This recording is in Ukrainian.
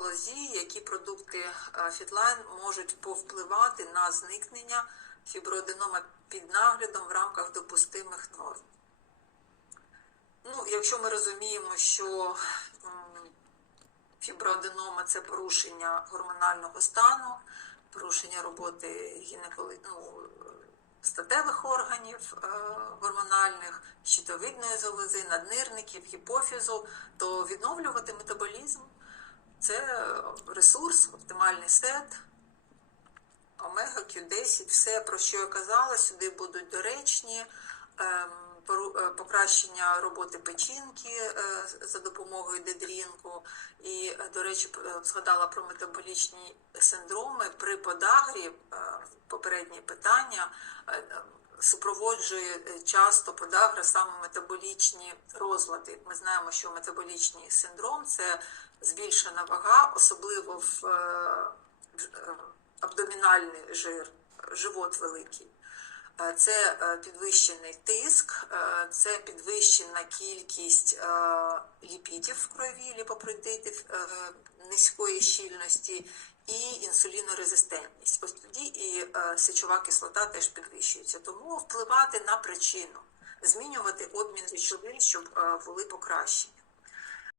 лозі, які продукти е, Фітлайн можуть повпливати на зникнення фіброаденома під наглядом в рамках допустимих норм. Ну, якщо ми розуміємо, що фіброаденома це порушення гормонального стану, порушення роботи гінеколи... ну, статевих органів е, гормональних, щитовидної залози, наднирників, гіпофізу, то відновлювати метаболізм це ресурс, оптимальний сет, омега Q10, все, про що я казала, сюди будуть доречні. ем, е, Покращення роботи печінки е, за допомогою дедрінку. І, е, до речі, згадала про метаболічні синдроми при подагрі. Попереднє питання е, е, супроводжує е, часто подагра саме метаболічні розлади. Ми знаємо, що метаболічний синдром це збільшена вага, особливо в е, е, абдомінальний жир, живот великий. Це підвищений тиск, це підвищена кількість ліпідів в крові, ліпопротеїдів низької щільності і інсулінорезистентність. Ось тоді і е, сечова кислота теж підвищується. Тому впливати на причину, змінювати обмін речовин, щоб е, були покращення.